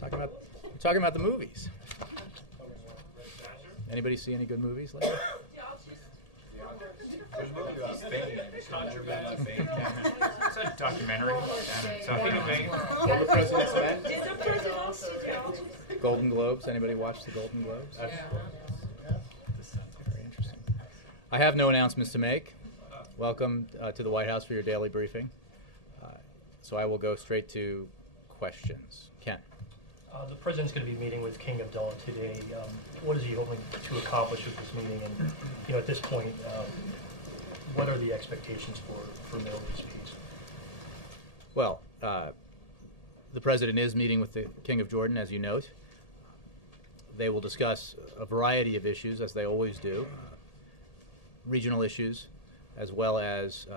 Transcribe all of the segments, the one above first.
Talking about the movies. Anybody see any good movies lately? There's a movie about Spain. It's a documentary. Something of Spain. Will the President's Men? Golden Globes. Anybody watch the Golden Globes? Yeah. Very interesting. I have no announcements to make. Welcome to the White House for your daily briefing. So I will go straight to questions. Ken. The President's going to be meeting with King Abdullah today. What is he hoping to accomplish with this meeting? And at this point, what are the expectations for Middle East peace? Well, the President is meeting with the King of Jordan, as you note. They will discuss a variety of issues, as they always do, regional issues, as well as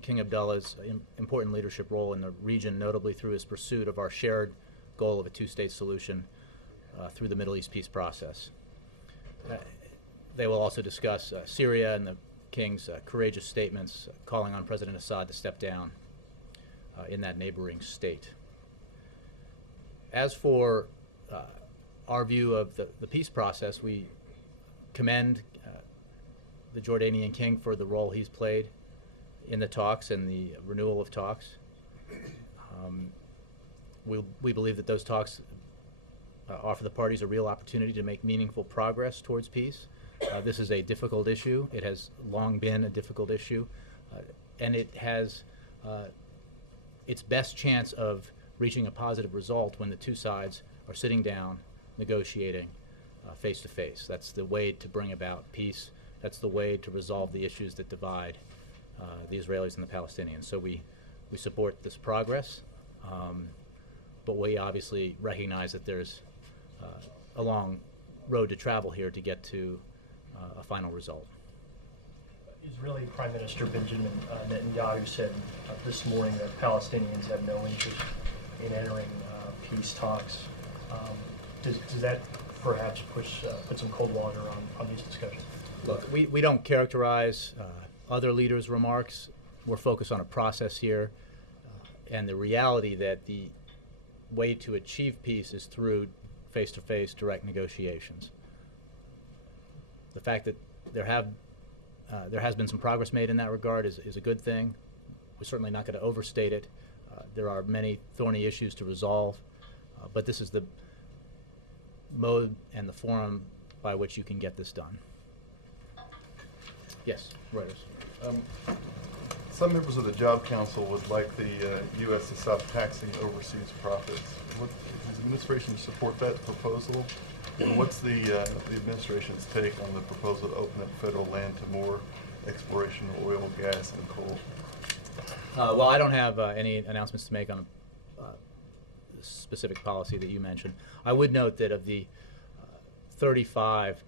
King Abdullah's important leadership role in the region, notably through his pursuit of our shared goal of a two-state solution through the Middle East peace process. They will also discuss Syria and the King's courageous statements calling on President Assad to step down in that neighboring state. As for our view of the peace process, we commend the Jordanian King for the role he's played in the talks and the renewal of talks. We believe that those talks offer the parties a real opportunity to make meaningful progress towards peace. This is a difficult issue. It has long been a difficult issue, and it has its best chance of reaching a positive result when the two sides are sitting down, negotiating face to face. That's the way to bring about peace. That's the way to resolve the issues that divide the Israelis and the Palestinians. So we support this progress, but we obviously recognize that there's a long road to travel here to get to a final result. Israeli Prime Minister Benjamin Netanyahu said this morning that Palestinians have no interest in entering peace talks. Does that perhaps put some cold water on these discussions? Look, we don't characterize other leaders' remarks. We're focused on a process here, and the reality that the way to achieve peace is through face-to-face direct negotiations. The fact that there has been some progress made in that regard is a good thing. We're certainly not going to overstate it. There are many thorny issues to resolve, but this is the mode and the forum by which you can get this done. Yes, Reuters. Some members of the Job Council would like the U.S. to stop taxing overseas profits. Does the administration support that proposal? And what's the administration's take on the proposal to open up federal land to more exploration of oil, gas, and coal? Well, I don't have any announcements to make on the specific policy that you mentioned. I would note that of the 35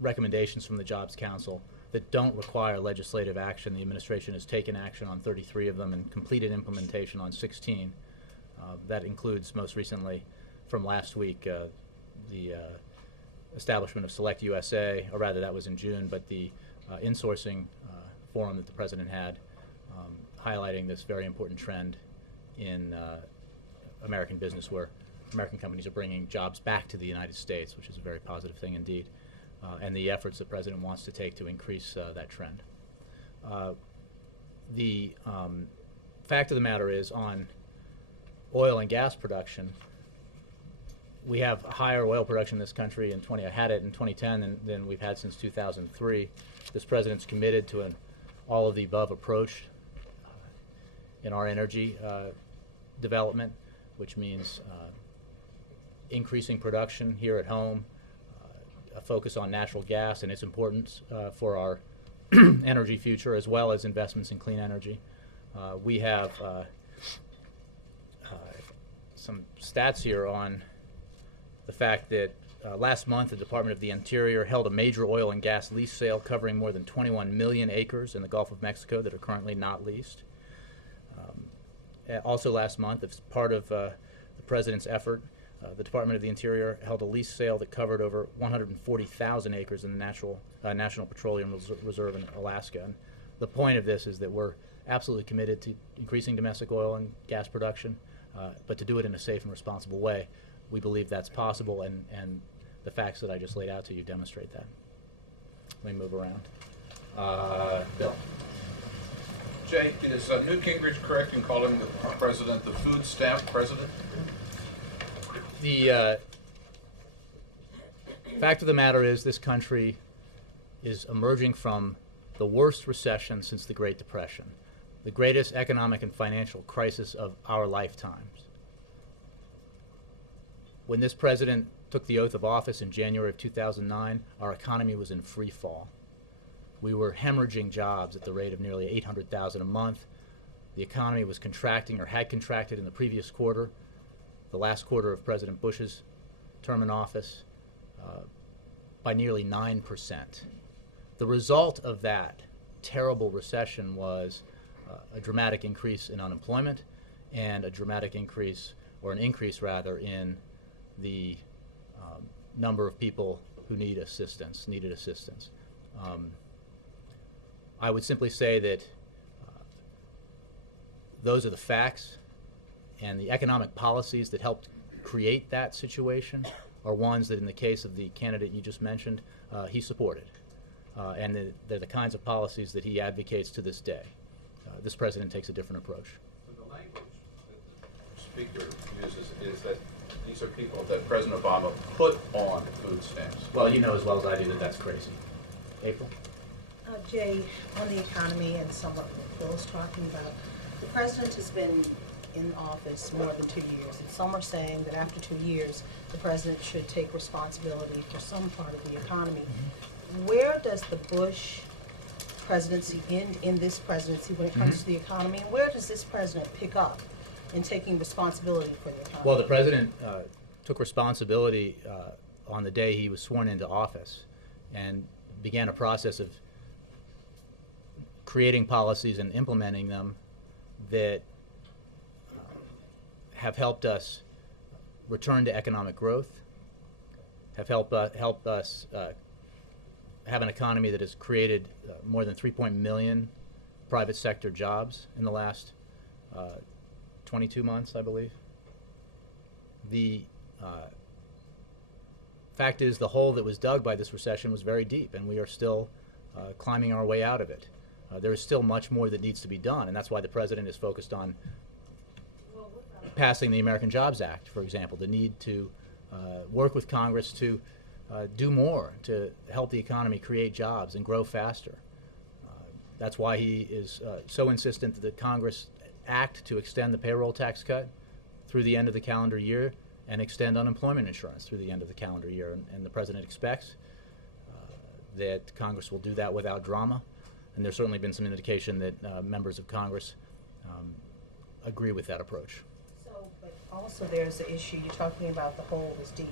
recommendations from the Jobs Council that don't require legislative action, the administration has taken action on 33 of them and completed implementation on 16. That includes, most recently, from last week, the establishment of Select USA, or rather that was in June, but the insourcing forum that the President had highlighting this very important trend in American business, where American companies are bringing jobs back to the United States, which is a very positive thing indeed, and the efforts the President wants to take to increase that trend. The fact of the matter is, on oil and gas production, we have higher oil production in this country in 2010 than we've had since 2003. This President's committed to an all-of-the-above approach in our energy development, which means increasing production here at home, a focus on natural gas and its importance for our energy future, as well as investments in clean energy. We have some stats here on the fact that last month the Department of the Interior held a major oil and gas lease sale covering more than 21 million acres in the Gulf of Mexico that are currently not leased. Also last month, as part of the President's effort, the Department of the Interior held a lease sale that covered over 140,000 acres in the National Petroleum Reserve in Alaska. And the point of this is that we're absolutely committed to increasing domestic oil and gas production. but to do it in a safe and responsible way. We believe that's possible, and the facts that I just laid out to you demonstrate that. Let me move around. Bill. Jay, is Newt Gingrich correct in calling the president the food stamp president? The fact of the matter is this country is emerging from the worst recession since the Great Depression, the greatest economic and financial crisis of our lifetimes. When this president took the oath of office in January of 2009, our economy was in free fall. We were hemorrhaging jobs at the rate of nearly 800,000 a month. The economy was contracting, or had contracted in the previous quarter, the last quarter of President Bush's term in office, by nearly 9%. The result of that terrible recession was a dramatic increase in unemployment and a dramatic increase, or an increase rather, in the number of people who needed assistance. I would simply say that those are the facts, and the economic policies that helped create that situation are ones that, in the case of the candidate you just mentioned, he supported. And they're the kinds of policies that he advocates to this day. This president takes a different approach. So the language that the speaker uses is that these are people that President Obama put on food stamps. Well, you know as well as I do that that's crazy. April? Jay, on the economy and somewhat what Bill's talking about, the president has been in office more than 2 years, and some are saying that after 2 years, the president should take responsibility for some part of the economy. Where does the Bush presidency end in this presidency when it comes to the economy, and where does this president pick up in taking responsibility for the economy? Well, the president took responsibility on the day he was sworn into office and began a process of creating policies and implementing them that have helped us return to economic growth, have helped us have an economy that has created more than 3 million private sector jobs in the last 22 months, I believe. The fact is, the hole that was dug by this recession was very deep, and we are still climbing our way out of it. There is still much more that needs to be done, and that's why the president is focused on passing the American Jobs Act, for example, the need to work with Congress to do more to help the economy create jobs and grow faster. That's why he is so insistent that the Congress act to extend the payroll tax cut through the end of the calendar year and extend unemployment insurance through the end of the calendar year. And the president expects that Congress will do that without drama. And there's certainly been some indication that members of Congress agree with that approach. So, but also there's the issue, you're talking about the hole is deep.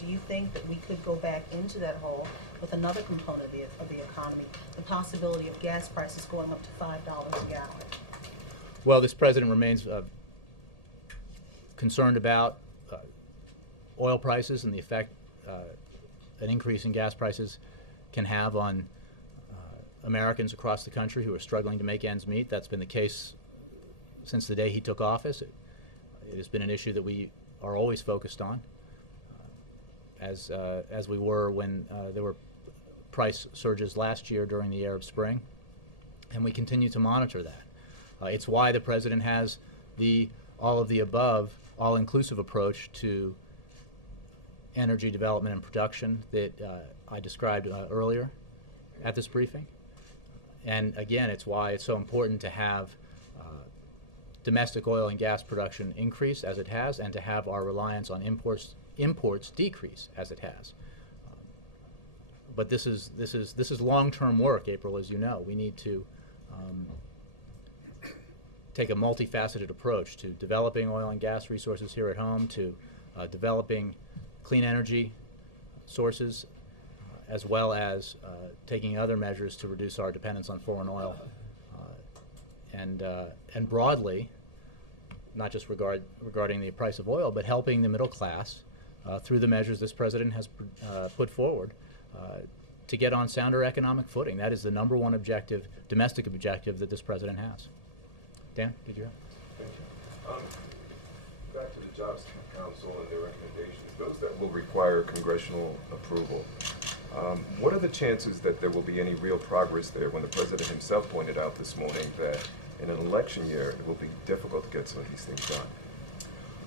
Do you think that we could go back into that hole with another component of the economy, the possibility of gas prices going up to $5 a gallon? Well, this president remains concerned about oil prices and the effect an increase in gas prices can have on Americans across the country who are struggling to make ends meet. That's been the case since the day he took office. It has been an issue that we are always focused on, as we were when there were price surges last year during the Arab Spring, and we continue to monitor that. It's why the president has the all-of-the-above, all-inclusive approach to energy development and production that I described earlier at this briefing. And again, it's why it's so important to have domestic oil and gas production increase as it has, and to have our reliance on imports decrease as it has. But this is long-term work, April, as you know. We need to take a multifaceted approach to developing oil and gas resources here at home, to developing clean energy sources, as well as taking other measures to reduce our dependence on foreign oil, and broadly, not just regarding the price of oil, but helping the middle class through the measures this president has put forward to get on sounder economic footing. That is the number one objective, domestic objective, that this president has. Dan, did you have? Jobs Council and their recommendations, those that will require congressional approval, what are the chances that there will be any real progress there when the President himself pointed out this morning that in an election year it will be difficult to get some of these things done?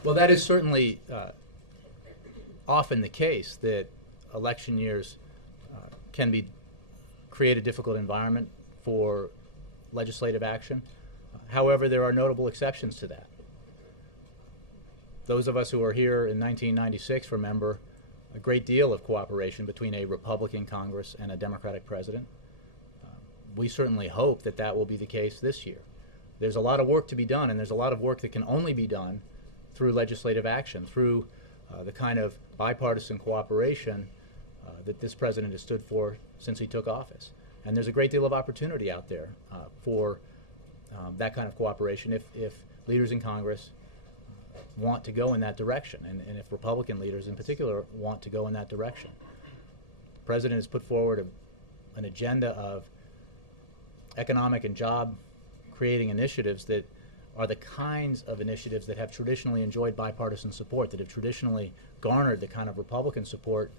Well, that is certainly often the case, that election years can create a difficult environment for legislative action. However, there are notable exceptions to that. Those of us who were here in 1996 remember a great deal of cooperation between a Republican Congress and a Democratic president. We certainly hope that that will be the case this year. There's a lot of work to be done, and there's a lot of work that can only be done through legislative action, through the kind of bipartisan cooperation that this president has stood for since he took office. And there's a great deal of opportunity out there for that kind of cooperation if leaders in Congress want to go in that direction, and if Republican leaders in particular want to go in that direction. The president has put forward an agenda of economic and job creating initiatives that are the kinds of initiatives that have traditionally enjoyed bipartisan support, that have traditionally garnered the kind of Republican support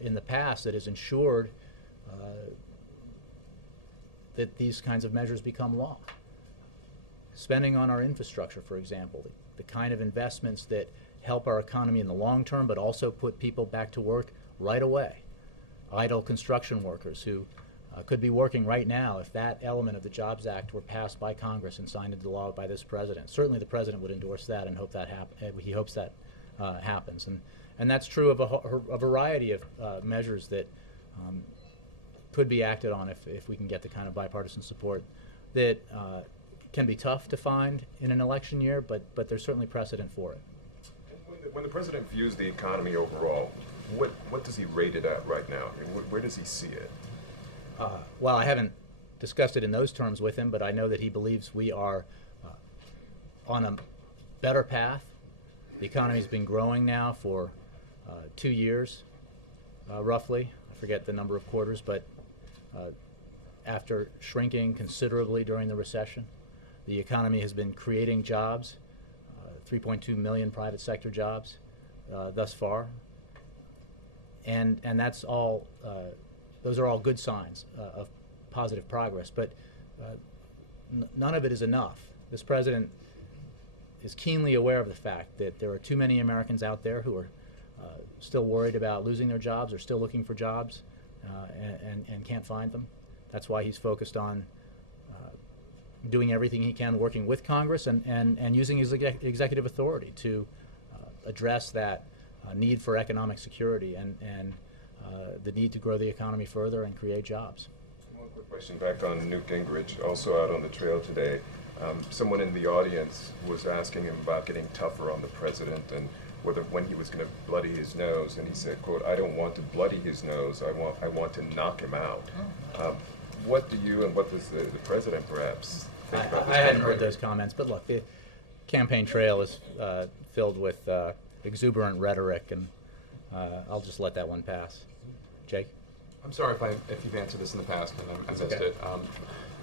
in the past that has ensured that these kinds of measures become law. Spending on our infrastructure, for example, the kind of investments that help our economy in the long term but also put people back to work right away. Idle construction workers who could be working right now if that element of the Jobs Act were passed by Congress and signed into law by this president. Certainly the president would endorse that and hope that he hopes that happens. And that's true of a variety of measures that could be acted on if we can get the kind of bipartisan support that can be tough to find in an election year, but there's certainly precedent for it. When the President views the economy overall, what does he rate it at right now? I mean, where does he see it? Well, I haven't discussed it in those terms with him, but I know that he believes we are on a better path. The economy's been growing now for 2 years, roughly. I forget the number of quarters, but after shrinking considerably during the recession, the economy has been creating jobs, 3.2 million private sector jobs thus far, and that's all. Those are all good signs of positive progress, but none of it is enough. This president is keenly aware of the fact that there are too many Americans out there who are still worried about losing their jobs or still looking for jobs and can't find them. That's why he's focused on doing everything he can, working with Congress and using his executive authority to address that need for economic security and the need to grow the economy further and create jobs. One quick question back on Newt Gingrich, also out on the trail today. Someone in the audience was asking him about getting tougher on the president and whether when he was going to bloody his nose, and he said, quote, "I don't want to bloody his nose, I want to knock him out." What do you and what does the president perhaps think about this? I hadn't heard those comments, but look, the campaign trail is filled with exuberant rhetoric, and I'll just let that one pass. Jake? I'm sorry if you've answered this in the past and I missed okay. it.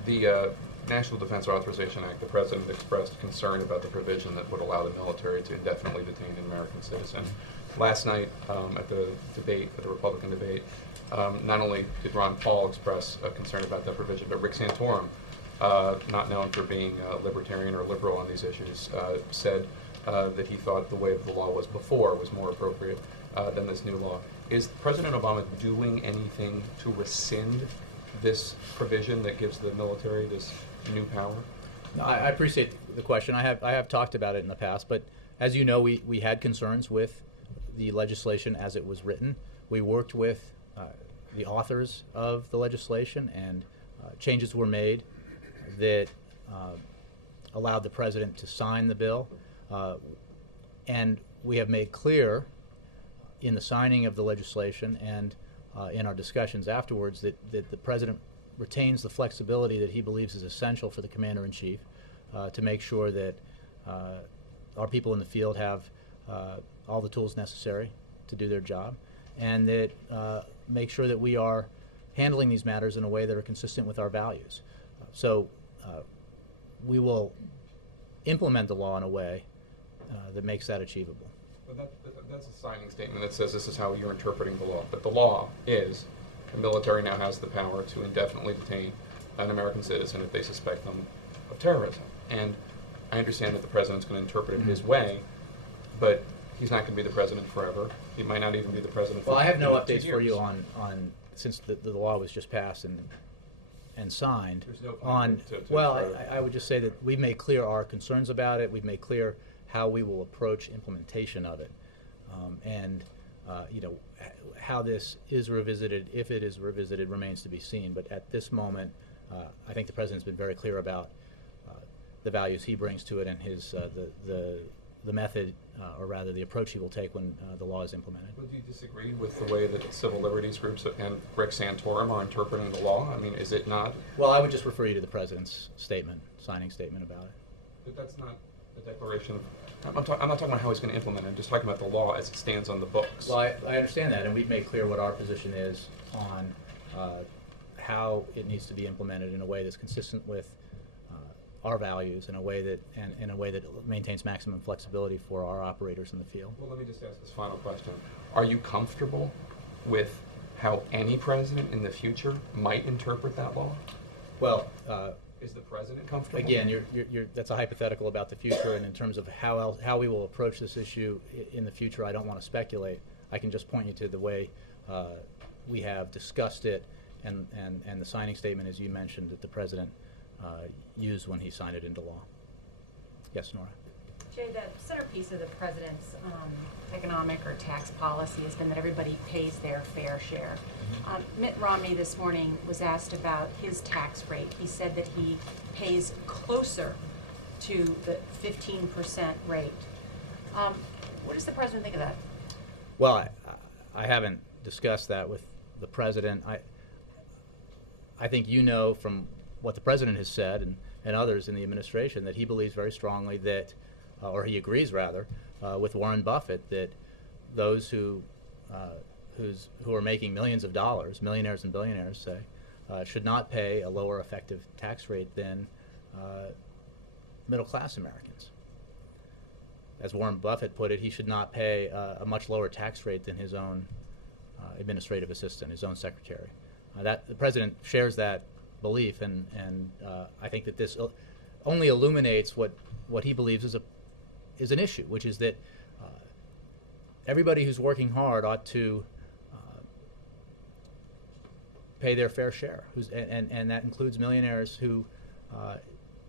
The National Defense Authorization Act, the President expressed concern about the provision that would allow the military to indefinitely detain an American citizen. Last night at the Republican debate, not only did Ron Paul express a concern about that provision, but Rick Santorum, not known for being libertarian or liberal on these issues, said that he thought the way the law was before was more appropriate than this new law. Is President Obama doing anything to rescind this provision that gives the military this new power? No, I appreciate the question. I have talked about it in the past, but as you know, we had concerns with the legislation as it was written. We worked with the authors of the legislation, and changes were made that allowed the president to sign the bill. And we have made clear in the signing of the legislation and in our discussions afterwards that the president retains the flexibility that he believes is essential for the commander-in-chief to make sure that our people in the field have all the tools necessary to do their job, and that make sure that we are handling these matters in a way that are consistent with our values. So we will implement the law in a way that makes that achievable. But that's a signing statement that says this is how you're interpreting the law. But the law is the military now has the power to indefinitely detain an American citizen if they suspect them of terrorism. And I understand that the president's going to interpret it his way, but he's not going to be the president forever. He might not even be the president for Well, I have no 2 updates for you years. on since the law was just passed and signed. There's no plan On to well, try to- I would just say that we've made clear our concerns about it. We've made clear how we will approach implementation of it, and you know how this is revisited, if it is revisited, remains to be seen. But at this moment, I think the president's been very clear about the values he brings to it and his the method, or rather the approach he will take when the law is implemented. Would you disagree with the way that civil liberties groups and Rick Santorum are interpreting the law? I mean, is it not? Well, I would just refer you to the president's statement, signing statement about it. But that's not a declaration. I'm not talking about how he's going to implement it. I'm just talking about the law as it stands on the books. Well, I understand that, and we've made clear what our position is on how it needs to be implemented in a way that's consistent with our values, in a way that maintains maximum flexibility for our operators in the field. Well, let me just ask this final question. Are you comfortable with how any president in the future might interpret that law? Well, Is the president comfortable? again, that's a hypothetical about the future, and in terms of how we will approach this issue in the future, I don't want to speculate. I can just point you to the way we have discussed it, and the signing statement, as you mentioned, that the president used when he signed it into law. Yes, Nora. Jay, the centerpiece of the president's economic or tax policy has been that everybody pays their fair share. Mitt Romney this morning was asked about his tax rate. He said that he pays closer to the 15% rate. What does the president think of that? Well, I haven't discussed that with the president. I think you know from what the president has said and others in the administration that he believes very strongly that, or he agrees rather, with Warren Buffett that those who are making millions of dollars, millionaires and billionaires say, should not pay a lower effective tax rate than middle class Americans. As Warren Buffett put it, he should not pay a much lower tax rate than his own administrative assistant, his own secretary. That the president shares that belief, and I think that this only illuminates what he believes is an issue, which is that everybody who's working hard ought to pay their fair share, and that includes millionaires who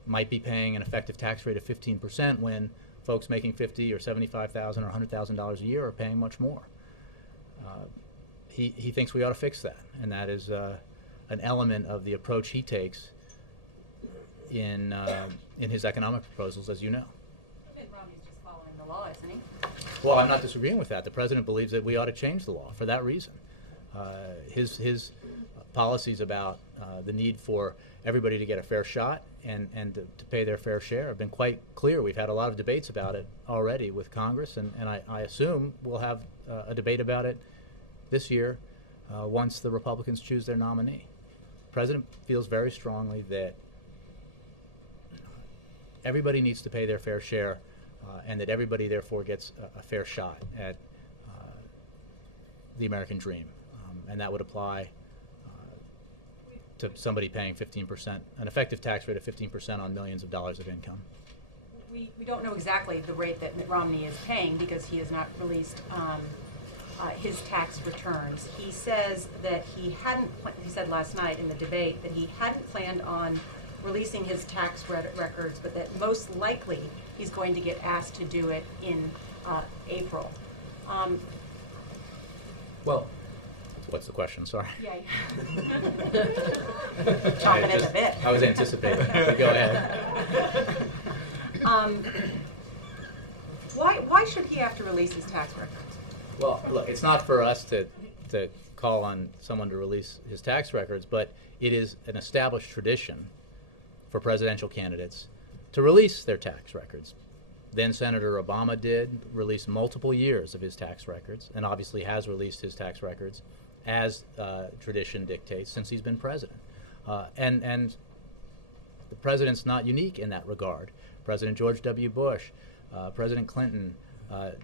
might be paying an effective tax rate of 15% when folks making $50,000 or $75,000 or $100,000 a year are paying much more. He thinks we ought to fix that, and that is an element of the approach he takes in his economic proposals, as you know. Mitt Romney's just following the law, isn't he? Well, I'm not disagreeing with that. The president believes that we ought to change the law for that reason. His policies about the need for everybody to get a fair shot and to pay their fair share have been quite clear. We've had a lot of debates about it already with Congress, and I assume we'll have a debate about it this year once the Republicans choose their nominee. The president feels very strongly that everybody needs to pay their fair share and that everybody therefore gets a fair shot at the American dream. And that would apply to somebody paying 15%, an effective tax rate of 15% on millions of dollars of income. We don't know exactly the rate that Mitt Romney is paying because he has not released his tax returns. He says that he said last night in the debate that he hadn't planned on releasing his tax records, but that most likely he's going to get asked to do it in April. Well, what's the question? Sorry. Yeah. Chomping at the bit. I was anticipating. But go ahead. Why should he have to release his tax records? Well, look, it's not for us to call on someone to release his tax records, but it is an established tradition for presidential candidates to release their tax records. Then Senator Obama did release multiple years of his tax records, and obviously has released his tax records as tradition dictates since he's been president. And the president's not unique in that regard. President George W. Bush President Clinton,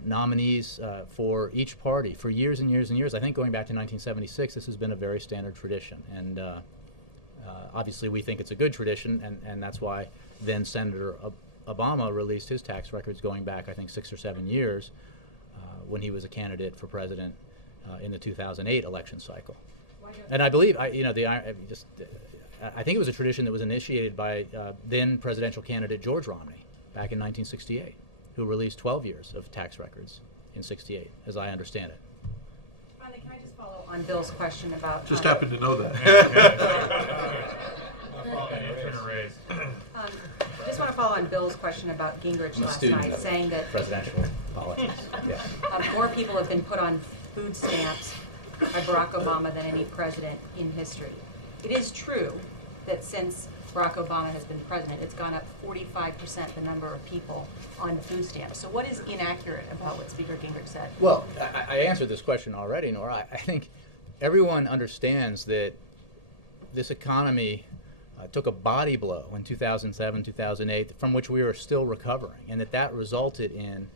nominees for each party for years and years and years. I think going back to 1976, this has been a very standard tradition. And obviously we think it's a good tradition, and that's why then Senator Obama released his tax records going back, I think, 6 or 7 years when he was a candidate for president in the 2008 election cycle. And I believe, I think it was a tradition that was initiated by then presidential candidate George Romney back in 1968, who released 12 years of tax records in 68, as I understand it. Finally, can I just follow on Bill's question about... Just happened to know that. Just want to follow on Bill's question about Gingrich I'm a last student night, of saying that presidential politics. Yeah. more people have been put on food stamps by Barack Obama than any president in history. It is true that since Barack Obama has been president, it's gone up 45% the number of people on the food stamps. So what is inaccurate about what Speaker Gingrich said? Well, I answered this question already, Nora. I think everyone understands that this economy took a body blow in 2007, 2008, from which we are still recovering, and that resulted in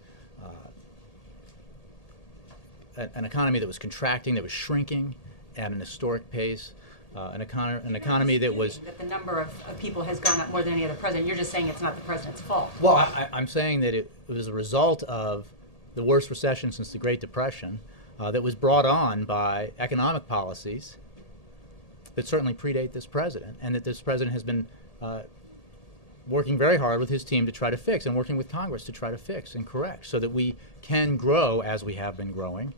an economy that was contracting, that was shrinking at an historic pace, an economy that was... That the number of people has gone up more than any other president. You're just saying it's not the president's fault. Well, I'm saying that it was a result of the worst recession since the Great Depression that was brought on by economic policies that certainly predate this president, and that this president has been working very hard with his team to try to fix, and working with Congress to try to fix and correct, so that we can grow as we have been growing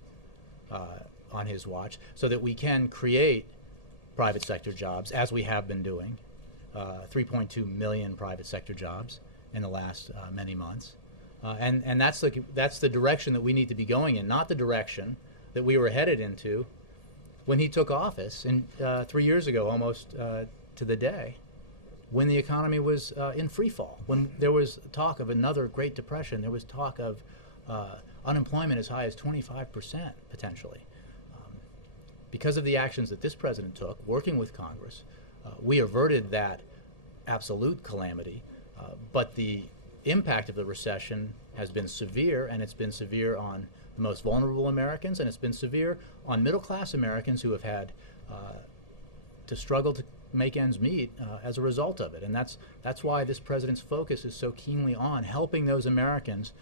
on his watch, so that we can create private sector jobs as we have been doing, 3.2 million private sector jobs in the last many months. And that's the direction that we need to be going in, not the direction that we were headed into when he took office 3 years ago, almost to the day, when the economy was in free fall, when there was talk of another Great Depression, there was talk of unemployment as high as 25% potentially. Because of the actions that this president took, working with Congress, we averted that absolute calamity, but the impact of the recession has been severe, and it's been severe on the most vulnerable Americans, and it's been severe on middle-class Americans who have had to struggle to make ends meet as a result of it. And that's why this president's focus is so keenly on helping those Americans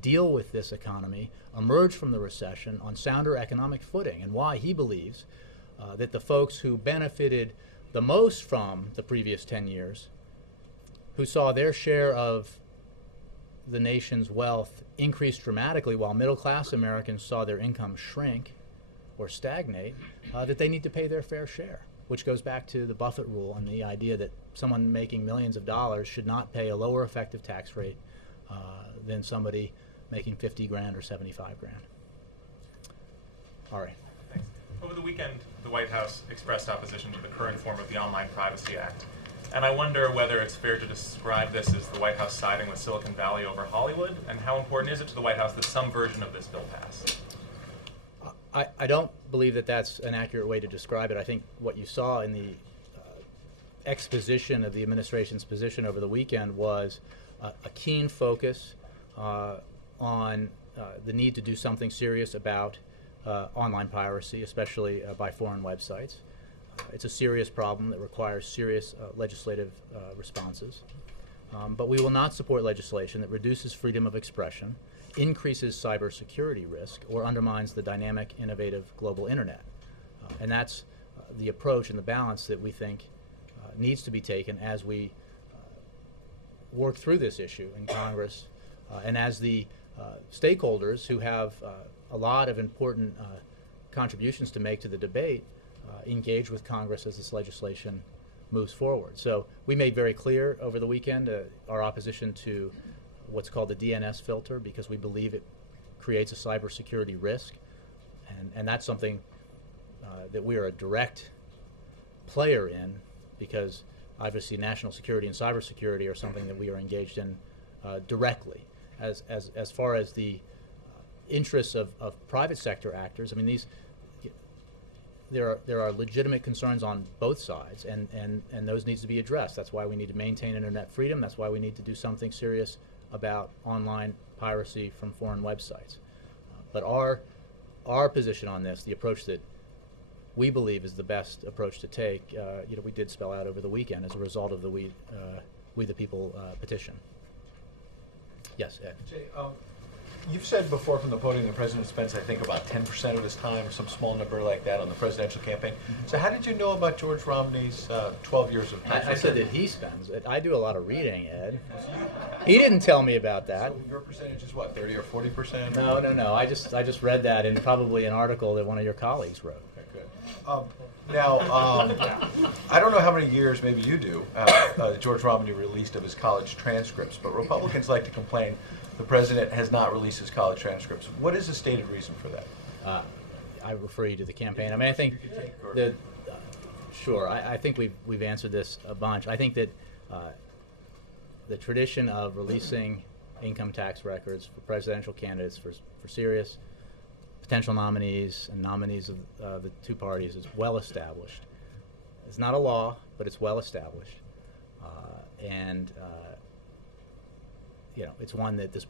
deal with this economy, emerge from the recession on sounder economic footing, and why he believes that the folks who benefited the most from the previous 10 years, who saw their share of the nation's wealth increase dramatically while middle-class Americans saw their income shrink or stagnate, that they need to pay their fair share, which goes back to the Buffett rule and the idea that someone making millions of dollars should not pay a lower effective tax rate than somebody making 50 grand or 75 grand. All right. Thanks. Over the weekend, the White House expressed opposition to the current form of the Online Privacy Act. And I wonder whether it's fair to describe this as the White House siding with Silicon Valley over Hollywood, and how important is it to the White House that some version of this bill pass? I don't believe that that's an accurate way to describe it. I think what you saw in the exposition of the administration's position over the weekend was a keen focus on the need to do something serious about online piracy, especially by foreign websites. It's a serious problem that requires serious legislative responses. But we will not support legislation that reduces freedom of expression, increases cybersecurity risk, or undermines the dynamic, innovative global internet. And that's the approach and the balance that we think needs to be taken as we work through this issue in Congress, and as the stakeholders who have a lot of important contributions to make to the debate engage with Congress as this legislation moves forward. So we made very clear over the weekend our opposition to what's called the DNS filter, because we believe it creates a cybersecurity risk, and that's something that we are a direct player in, because obviously national security and cybersecurity are something that we are engaged in directly. As far as the interests of private sector actors, I mean, there are legitimate concerns on both sides, and those needs to be addressed. That's why we need to maintain internet freedom. That's why we need to do something serious about online piracy from foreign websites. But our position on this, the approach that we believe is the best approach to take, we did spell out over the weekend as a result of the We the People petition. Yes, Ed. Jay, you've said before from the podium the president spends, I think, about 10% of his time or some small number like that on the presidential campaign. So how did you know about George Romney's 12 years of tax I said that he spends it. I do a lot of reading, Ed. He didn't tell me about that. So your percentage is what, 30 or 40%? No. I just read that in probably an article that one of your colleagues wrote. Okay, good. Now, I don't know how many years, maybe you do, George Romney released of his college transcripts, but Republicans like to complain the president has not released his college transcripts. What is the stated reason for that? I refer you to the campaign. I mean, I think sure. I think we've answered this a bunch. I think that the tradition of releasing income tax records for presidential candidates for serious potential nominees and nominees of the two parties is well established. It's not a law, but it's well established, and it's one that this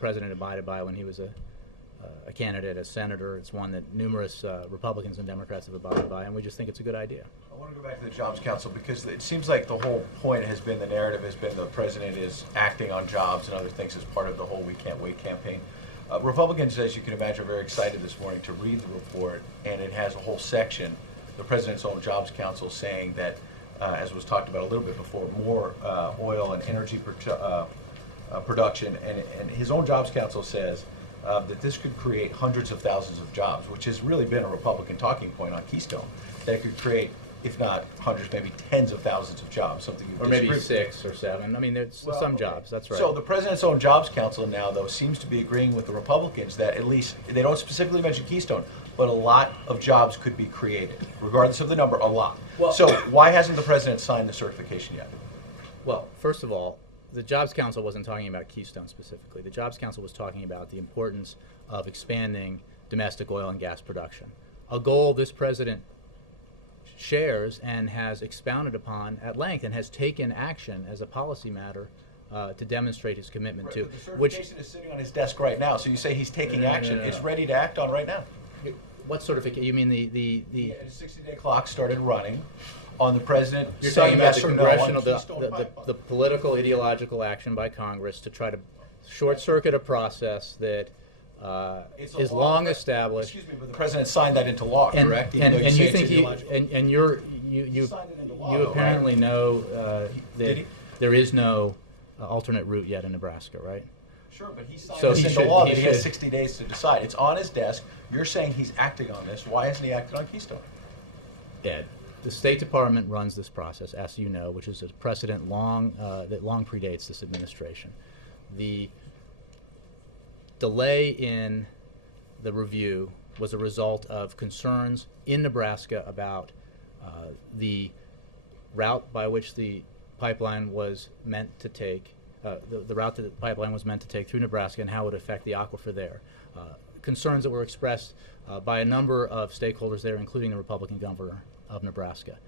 president abided by when he was a candidate as senator. It's one that numerous Republicans and Democrats have abided by, and we just think it's a good idea. I want to go back to the Jobs Council because it seems like the whole point has been, the narrative has been the president is acting on jobs and other things as part of the whole We Can't Wait campaign. Republicans, as you can imagine, are very excited this morning to read the report, and it has a whole section, the president's own Jobs Council, saying that, as was talked about a little bit before, more oil and energy production, and his own Jobs Council says that this could create hundreds of thousands of jobs, which has really been a Republican talking point on Keystone, that could create, if not hundreds, maybe tens of thousands of jobs, something you or maybe disagree with. 6 or 7. I mean, there's some jobs. That's right. So the president's own Jobs Council now, though, seems to be agreeing with the Republicans that at least, they don't specifically mention Keystone, but a lot of jobs could be created, regardless of the number, a lot. Well, so why hasn't the president signed the certification yet? Well, first of all, the Jobs Council wasn't talking about Keystone specifically. The Jobs Council was talking about the importance of expanding domestic oil and gas production, a goal this president shares and has expounded upon at length and has taken action as a policy matter to demonstrate his commitment to. But the certification is sitting on his desk right now, so you say he's taking action. It's ready to act on right now. What certification? You mean the Yeah, his 60-day clock started running on the president. You're saying talking about yes the or no on congressional, Keystone Pipeline. the political ideological action by Congress to try to short circuit a process that It's a is law long that- established. Excuse me, but the president signed that into law, correct? Even though you say it's ideological. and you signed it into law, you though, apparently right? know Did that he? there is no alternate route yet in Nebraska, right? Sure, but he signed So this he into should- law he that he has should- 60 days to decide. It's on his desk. You're saying he's acting on this. Why hasn't he acted on Keystone? Ed, the State Department runs this process, as you know, which is a precedent that long predates this administration. The delay in the review was a result of concerns in Nebraska about the route by which the pipeline was meant to take, the route that the pipeline was meant to take through Nebraska and how it would affect the aquifer there. Concerns that were expressed by a number of stakeholders there, including the Republican governor of Nebraska.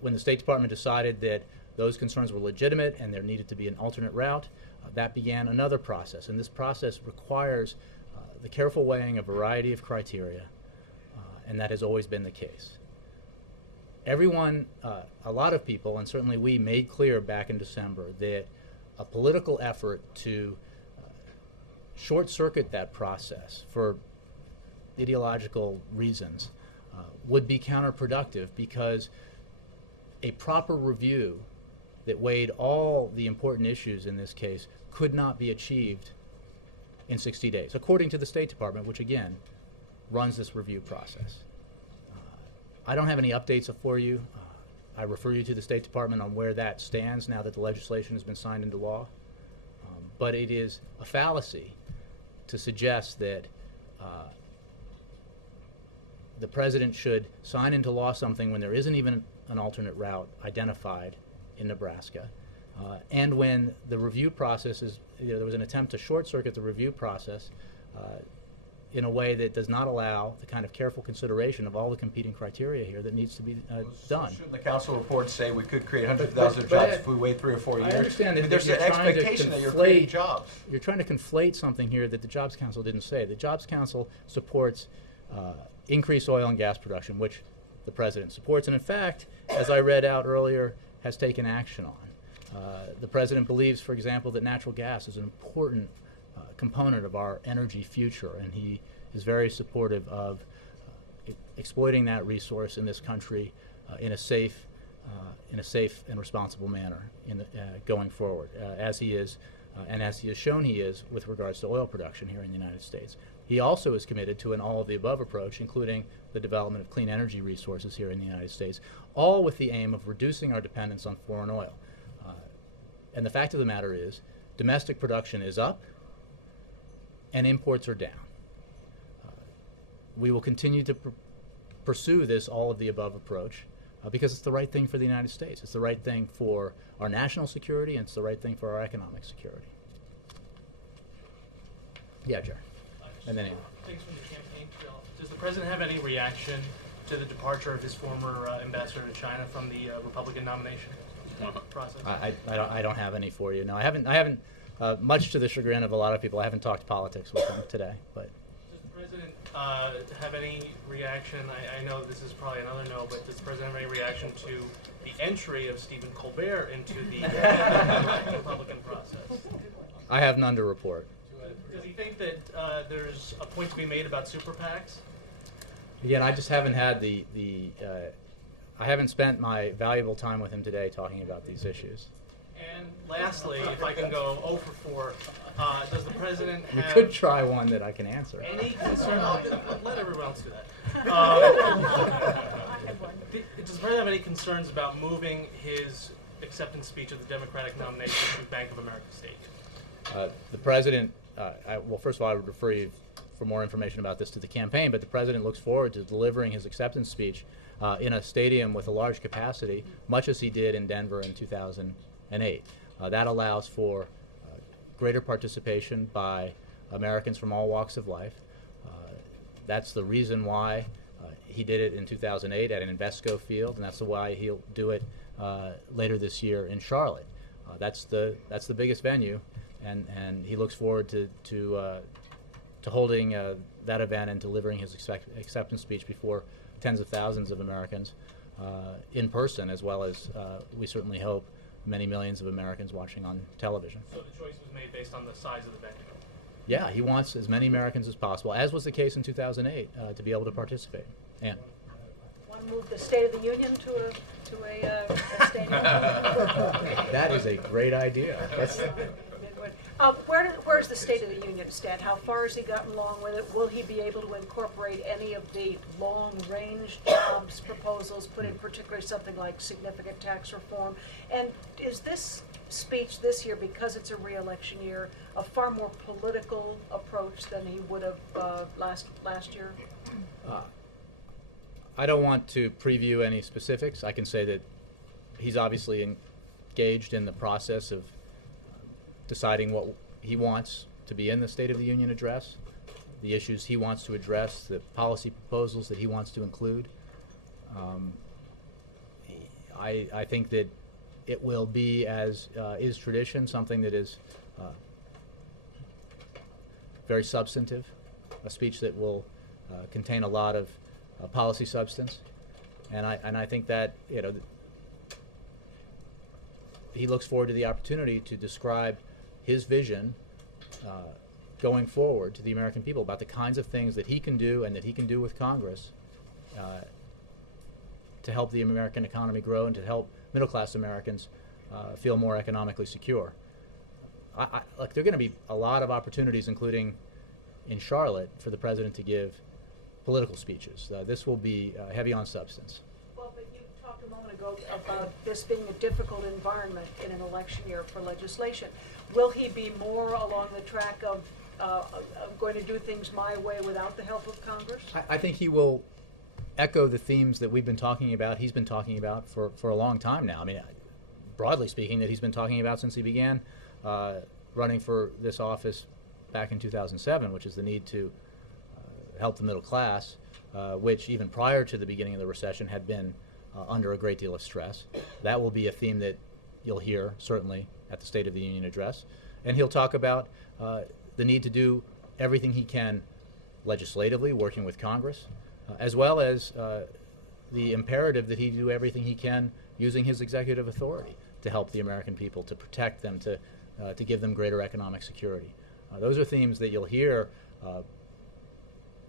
When the State Department decided that those concerns were legitimate and there needed to be an alternate route, that began another process. And this process requires the careful weighing of a variety of criteria, and that has always been the case. Everyone, a lot of people, and certainly we, made clear back in December that a political effort to short-circuit that process for ideological reasons would be counterproductive, because a proper review that weighed all the important issues in this case could not be achieved in 60 days, according to the State Department, which again runs this review process. I don't have any updates for you. I refer you to the State Department on where that stands now that the legislation has been signed into law. But it is a fallacy to suggest that the president should sign into law something when there isn't even an alternate route identified in Nebraska. And when the review process is, there was an attempt to short circuit the review process in a way that does not allow the kind of careful consideration of all the competing criteria here that needs to be done. Shouldn't the council report say we could create hundreds of But- thousands of but jobs Ed, if we wait 3 or 4 years? I understand I mean, that there's you're an trying to expectation that you're creating conflate- jobs. You're trying to conflate something here that the Jobs Council didn't say. The Jobs Council supports increased oil and gas production, which the President supports, and in fact, as I read out earlier, has taken action on. The President believes, for example, that natural gas is an important component of our energy future, and he is very supportive of exploiting that resource in this country in a safe and responsible manner going forward, as he is, and as he has shown he is with regards to oil production here in the United States. He also is committed to an all-of-the-above approach, including the development of clean energy resources here in the United States, all with the aim of reducing our dependence on foreign oil. And the fact of the matter is, domestic production is up, and imports are down. We will continue to pursue this all-of-the-above approach because it's the right thing for the United States. It's the right thing for our national security, and it's the right thing for our economic security. Yeah, Jerry. And then Andy. Thanks for the campaign trail. Does the president have any reaction to the departure of his former ambassador to China from the Republican nomination process? I don't have any for you. No, I haven't. Much to the chagrin of a lot of people, I haven't talked politics with him today. But Does the president have any reaction? I know this is probably another no, but does the president have any reaction to the entry of Stephen Colbert into the Republican process? I have none to report. Does he think that there's a point to be made about super PACs? Again, I just haven't had I haven't spent my valuable time with him today talking about these issues. And lastly, if I can go 0 for 4, does the president You have could try one that I can answer. any concern? Let everyone else do that. Does the president have any concerns about moving his acceptance speech of the Democratic nomination to Bank of America State? The president, well, first of all, I would refer you for more information about this to the campaign, but the president looks forward to delivering his acceptance speech in a stadium with a large capacity, much as he did in Denver in 2008. That allows for greater participation by Americans from all walks of life. That's the reason why he did it in 2008 at an Invesco field, and that's why he'll do it later this year in Charlotte. That's the biggest venue, and he looks forward to holding that event and delivering his acceptance speech before tens of thousands of Americans in person, as well as we certainly hope many millions of Americans watching on television. So the choice was made based on the size of the venue? Yeah, he wants as many Americans as possible, as was the case in 2008, to be able to participate. Ann? Want to move the State of the Union to a stadium? That is a great idea. That's, Where's the State of the Union stand? How far has he gotten along with it? Will he be able to incorporate any of the long-range jobs proposals, put in particularly something like significant tax reform? And is this speech this year, because it's a re-election year, a far more political approach than he would have last year? I don't want to preview any specifics. I can say that he's obviously engaged in the process of deciding what he wants to be in the State of the Union address, the issues he wants to address, the policy proposals that he wants to include. I think that it will be, as is tradition, something that is very substantive, a speech that will contain a lot of policy substance, and I think that he looks forward to the opportunity to describe his vision going forward to the American people about the kinds of things that he can do and that he can do with Congress to help the American economy grow and to help middle-class Americans feel more economically secure. Look, there are going to be a lot of opportunities, including in Charlotte, for the president to give political speeches. This will be heavy on substance. Well, but you talked a moment ago about this being a difficult environment in an election year for legislation. Will he be more along the track of going to do things my way without the help of Congress? I think he will echo the themes that we've been talking about, he's been talking about for a long time now. I mean, broadly speaking, that he's been talking about since he began running for this office back in 2007, which is the need to help the middle class, which even prior to the beginning of the recession had been under a great deal of stress. That will be a theme that you'll hear certainly at the State of the Union address. And he'll talk about the need to do everything he can legislatively, working with Congress, as well as the imperative that he do everything he can using his executive authority to help the American people, to protect them, to give them greater economic security. Those are themes that you'll hear,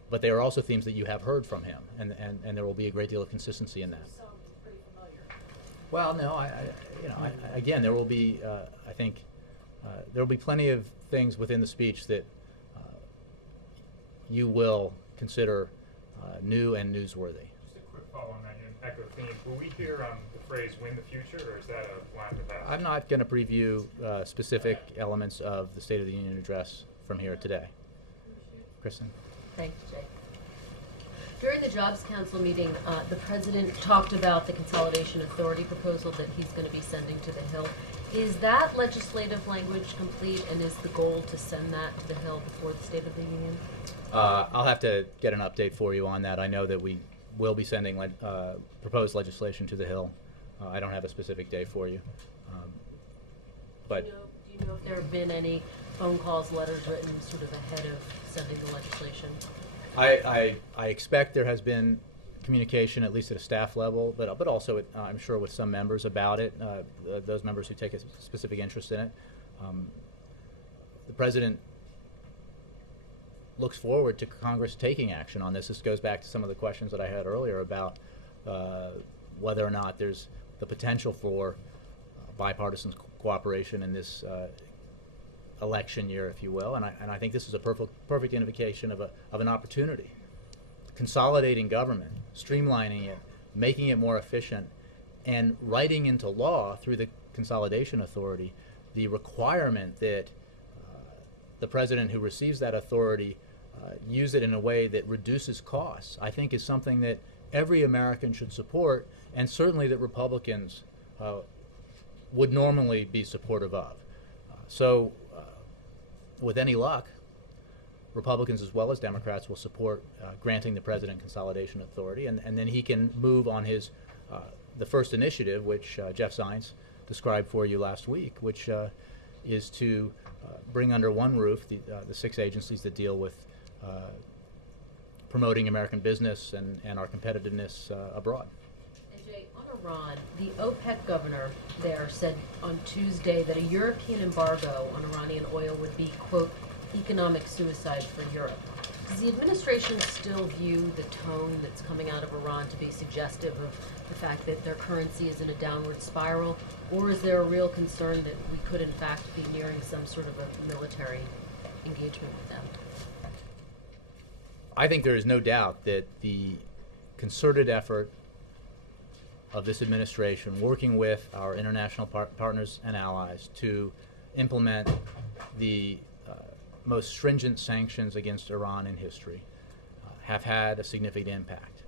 but they are also themes that you have heard from him, and there will be a great deal of consistency in that. Sounds pretty familiar. Well, no, again, there will be, I think, there will be plenty of things within the speech that you will consider new and newsworthy. Just a quick follow on that and echo theme. Will we hear the phrase "win the future," or is that a line in the past? I'm not going to preview specific elements of the State of the Union address from here today. Kristen? Thanks, Jay. During the Jobs Council meeting, the President talked about the Consolidation Authority proposal that he's going to be sending to the Hill. Is that legislative language complete, and is the goal to send that to the Hill before the State of the Union? I'll have to get an update for you on that. I know that we will be sending proposed legislation to the Hill. I don't have a specific day for you. But Do you know if there have been any phone calls, letters written sort of ahead of sending the legislation? I expect there has been communication, at least at a staff level, but also I'm sure with some members about it, those members who take a specific interest in it. The President looks forward to Congress taking action on this. This goes back to some of the questions that I had earlier about whether or not there's the potential for bipartisan cooperation in this election year, if you will, and I think this is a perfect indication of an opportunity. Consolidating government, streamlining it, making it more efficient, and writing into law through the Consolidation Authority the requirement that the President who receives that authority use it in a way that reduces costs, I think is something that every American should support, and certainly that Republicans would normally be supportive of. So with any luck, Republicans as well as Democrats will support granting the President Consolidation Authority, and then he can move on his the first initiative, which Jeff Zients described for you last week, which is to bring under one roof the 6 agencies that deal with promoting American business and our competitiveness abroad. And Jay, on Iran, the OPEC governor there said on Tuesday that a European embargo on Iranian oil would be, quote, economic suicide for Europe. Does the administration still view the tone that's coming out of Iran to be suggestive of the fact that their currency is in a downward spiral, or is there a real concern that we could in fact be nearing some sort of a military engagement with them? I think there is no doubt that the concerted effort of this administration, working with our international partners and allies to implement the most stringent sanctions against Iran in history, have had a significant impact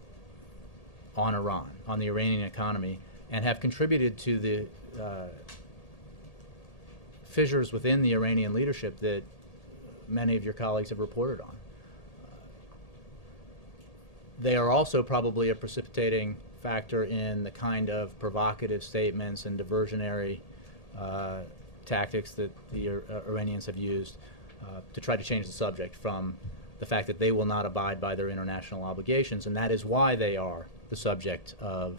on Iran, on the Iranian economy, and have contributed to the fissures within the Iranian leadership that many of your colleagues have reported on. They are also probably a precipitating factor in the kind of provocative statements and diversionary tactics that the Iranians have used to try to change the subject from the fact that they will not abide by their international obligations, and that is why they are the subject of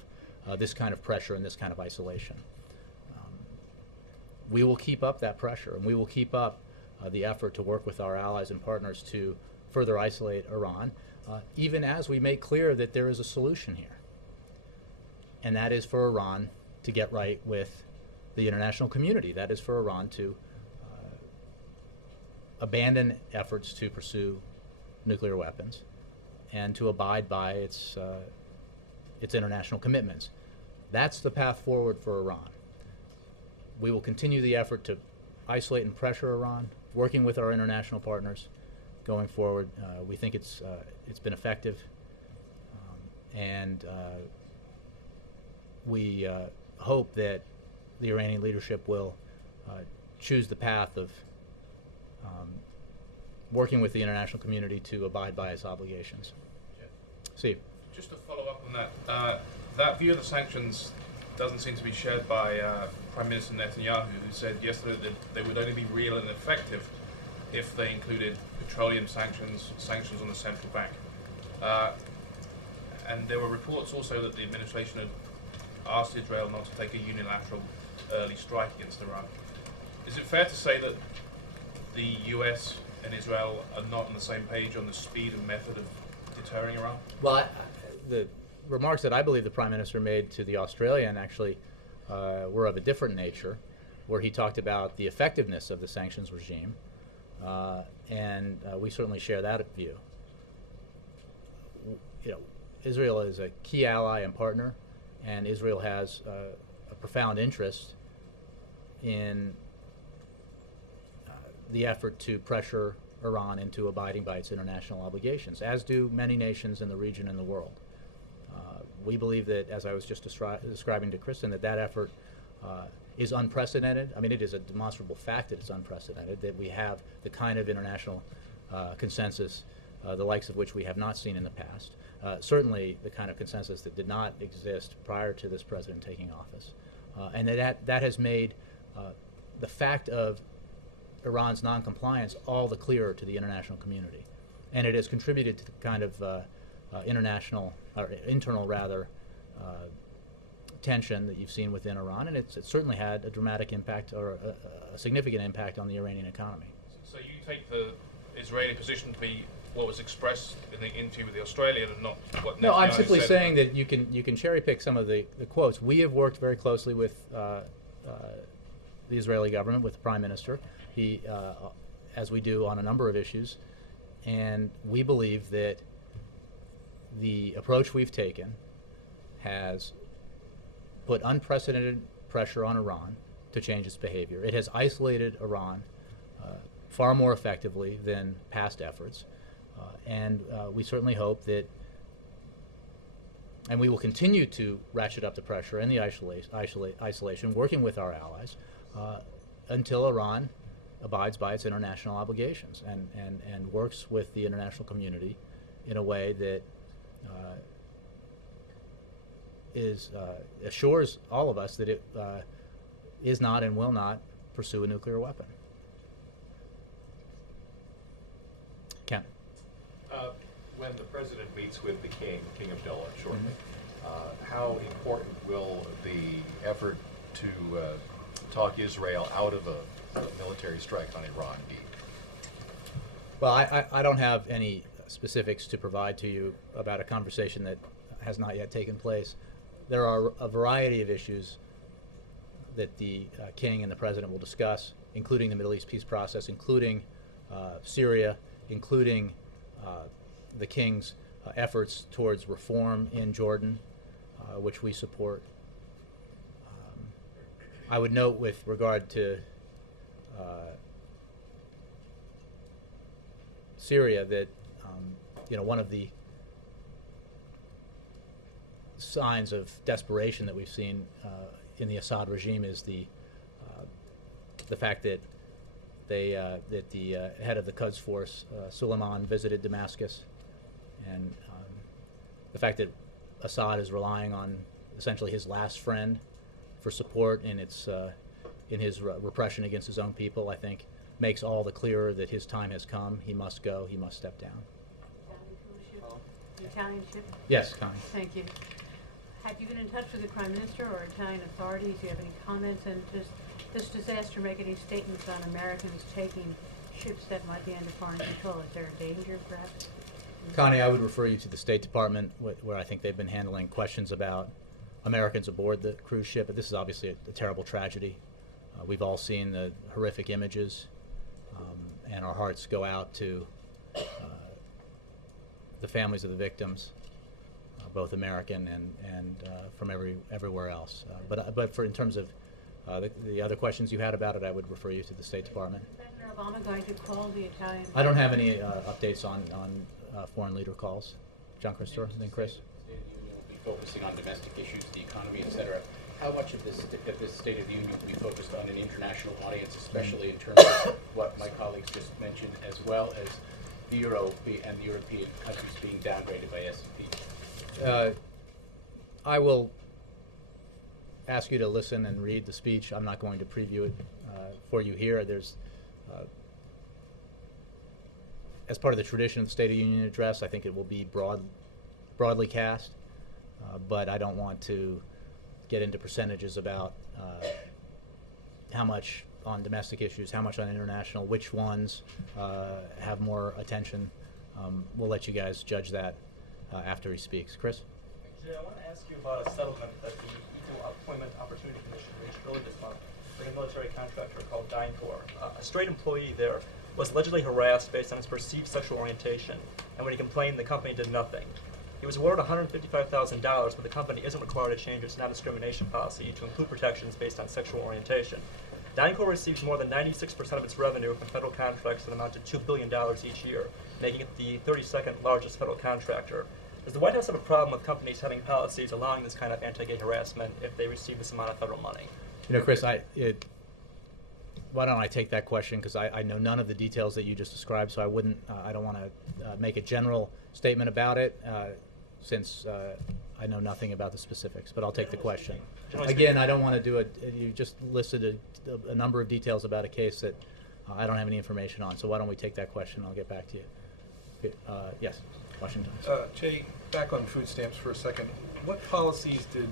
this kind of pressure and this kind of isolation. We will keep up that pressure, and we will keep up the effort to work with our allies and partners to further isolate Iran, even as we make clear that there is a solution here, and that is for Iran to get right with the international community. That is for Iran to abandon efforts to pursue nuclear weapons and to abide by its international commitments. That's the path forward for Iran. We will continue the effort to isolate and pressure Iran, working with our international partners going forward. We think it's been effective, and we hope that the Iranian leadership will choose the path of working with the international community to abide by its obligations. Steve? Just to follow up on that, that view of the sanctions doesn't seem to be shared by Prime Minister Netanyahu, who said yesterday that they would only be real and effective if they included petroleum sanctions, sanctions on the central bank. And there were reports also that the administration had asked Israel not to take a unilateral early strike against Iran. Is it fair to say that the US and Israel are not on the same page on the speed and method of deterring Iran? Well, the remarks that I believe the Prime Minister made to the Australian actually were of a different nature, where he talked about the effectiveness of the sanctions regime, and we certainly share that view. Israel is a key ally and partner, and Israel has a profound interest in the effort to pressure Iran into abiding by its international obligations, as do many nations in the region and the world. We believe that, as I was just describing to Kristen, that effort is unprecedented. I mean, it is a demonstrable fact that it's unprecedented, that we have the kind of international consensus, the likes of which we have not seen in the past. Certainly the kind of consensus that did not exist prior to this president taking office. And that has made the fact of Iran's non-compliance all the clearer to the international community. And it has contributed to the kind of internal tension that you've seen within Iran, and it's certainly had a dramatic impact, or a significant impact, on the Iranian economy. So you take the Israeli position to be what was expressed in the interview with the Australian, and not what No, I'm Netanyahu simply said? saying that you can cherry pick some of the quotes. We have worked very closely with the Israeli government, with the Prime Minister, as we do on a number of issues, and we believe that the approach we've taken has put unprecedented pressure on Iran to change its behavior. It has isolated Iran far more effectively than past efforts, and we certainly hope that, and we will continue to ratchet up the pressure and the isolation, working with our allies, until Iran abides by its international obligations and works with the international community in a way that assures all of us that it is not and will not pursue a nuclear weapon. Ken? When the president meets with the King Abdullah shortly, how important will the effort to talk Israel out of a military strike on Iran be? Well, I don't have any specifics to provide to you about a conversation that has not yet taken place. There are a variety of issues that the King and the President will discuss, including the Middle East peace process, including Syria, including the King's efforts towards reform in Jordan, which we support. I would note, with regard to Syria, that one of the signs of desperation that we've seen in the Assad regime is the fact that that the head of the Quds force, Suleiman, visited Damascus, and the fact that Assad is relying on essentially his last friend for support in his repression against his own people, I think, makes all the clearer that his time has come. He must go. He must step down. Italian ship? Yes, Connie. Thank you. Have you been in touch with the Prime Minister or Italian authorities? Do you have any comments? And does this disaster make any statements on Americans taking ships that might be under foreign control? Is there a danger, perhaps? Connie, I would refer you to the State Department, where I think they've been handling questions about Americans aboard the cruise ship. But this is obviously a terrible tragedy. We've all seen the horrific images, and our hearts go out to the families of the victims, both American and from everywhere else. But in terms of the other questions you had about it, I would refer you to the State Department. Is President Obama going to call the Italian? I don't have any updates on foreign leader calls. John Christopher, and then Chris. The State of the Union will be focusing on domestic issues, the economy, et cetera. how much of this State of the Union will be focused on an international audience, especially in terms of what my colleagues just mentioned, as well as the Euro and the European countries being downgraded by S&P? I will ask you to listen and read the speech. I'm not going to preview it for you here. There's, as part of the tradition of the State of the Union address, I think it will be broadly cast, but I don't want to get into percentages about how much on domestic issues, how much on international, which ones have more attention. We'll let you guys judge that after he speaks. Chris? Jay, I want to ask you about a settlement that the Equal Employment Opportunity Commission reached earlier this month with a military contractor called DynCorp. A straight employee there was allegedly harassed based on his perceived sexual orientation, and when he complained, the company did nothing. He was awarded $155,000, but the company isn't required to change its non-discrimination policy to include protections based on sexual orientation. DynCorp receives more than 96% of its revenue from federal contracts that amount to $2 billion each year, making it the 32nd largest federal contractor. Does the White House have a problem with companies having policies allowing this kind of anti-gay harassment if they receive this amount of federal money? You know, Chris, why don't I take that question, because I know none of the details that you just described, so I don't want to make a general statement about it, since I know nothing about the specifics, but I'll take the question. Again, I don't want to do it. You just listed a number of details about a case that I don't have any information on, so why don't we take that question and I'll get back to you. Yes, Washington. Jay, back on food stamps for a second. What policies did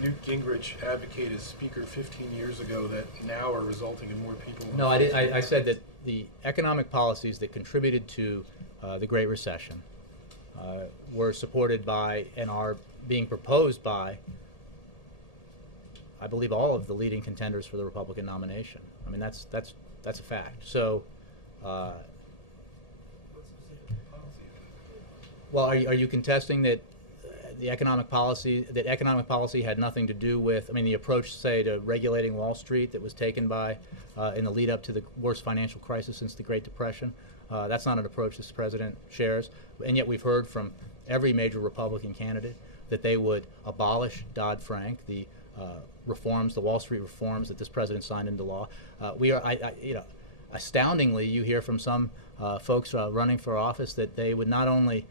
Newt Gingrich advocate as Speaker 15 years ago that now are resulting in more people? No, I said that the economic policies that contributed to the Great Recession were supported by and are being proposed by, I believe, all of the leading contenders for the Republican nomination. I mean, that's a fact. So, well, are you contesting that the economic policy had nothing to do with, I mean, the approach, say, to regulating Wall Street that was taken by in the lead up to the worst financial crisis since the Great Depression? That's not an approach this president shares, and yet we've heard from every major Republican candidate that they would abolish Dodd-Frank, the reforms, the Wall Street reforms that this president signed into law. Astoundingly, you hear from some folks running for office that they would not only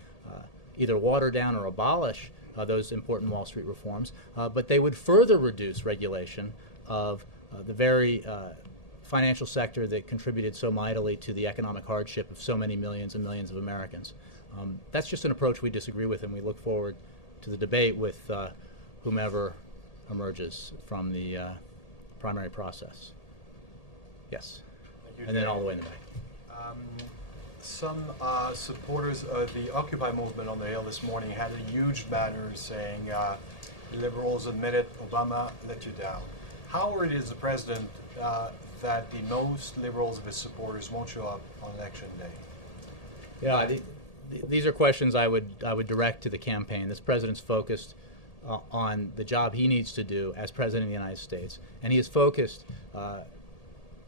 either water down or abolish those important Wall Street reforms, but they would further reduce regulation of the very financial sector that contributed so mightily to the economic hardship of so many millions and millions of Americans. That's just an approach we disagree with, and we look forward to the debate with whomever emerges from the primary process. Yes, and then all the way in the back. Some supporters of the Occupy movement on the Hill this morning had a huge banner saying, liberals admitted Obama let you down. How worried is the president that the most liberals of his supporters won't show up on election day? Yeah, these are questions I would direct to the campaign. This president's focused on the job he needs to do as president of the United States, and he is focused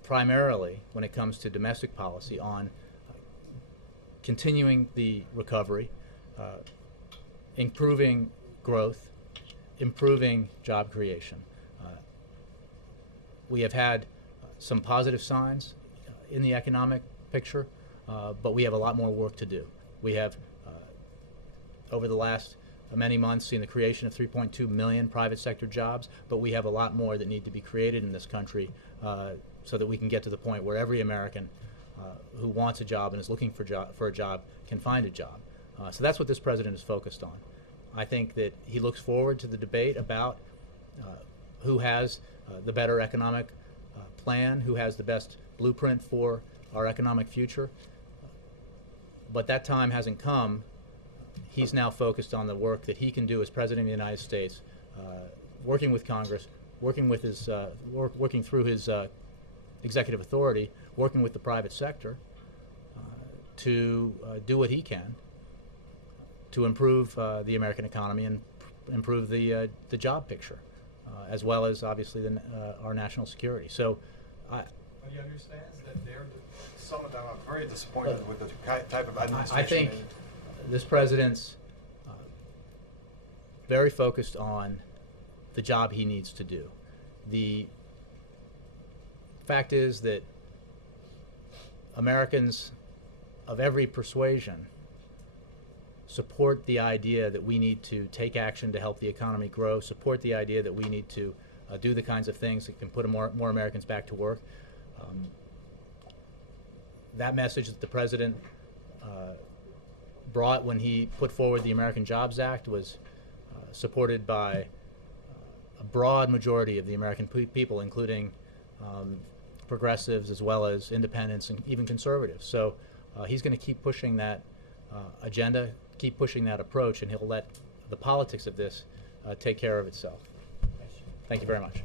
primarily, when it comes to domestic policy, on continuing the recovery, improving growth, improving job creation. We have had some positive signs in the economic picture, but we have a lot more work to do. We have, over the last many months, seen the creation of 3.2 million private sector jobs, but we have a lot more that need to be created in this country so that we can get to the point where every American who wants a job and is looking for a job can find a job. So that's what this president is focused on. I think that he looks forward to the debate about who has the better economic plan, who has the best blueprint for our economic future. But that time hasn't come. He's now focused on the work that he can do as president of the United States, working with Congress, working with his, working through his executive authority, working with the private sector to do what he can to improve the American economy and improve the job picture, as well as obviously our national security. So, he understands that some of them are very disappointed with the type of administration. I think this president's very focused on the job he needs to do. The fact is that Americans of every persuasion support the idea that we need to take action to help the economy grow, support the idea that we need to do the kinds of things that can put more Americans back to work. That message that the President brought when he put forward the American Jobs Act was supported by a broad majority of the American people, including progressives as well as independents and even conservatives. So he's going to keep pushing that agenda, keep pushing that approach, and he'll let the politics of this take care of itself. Thank you very much.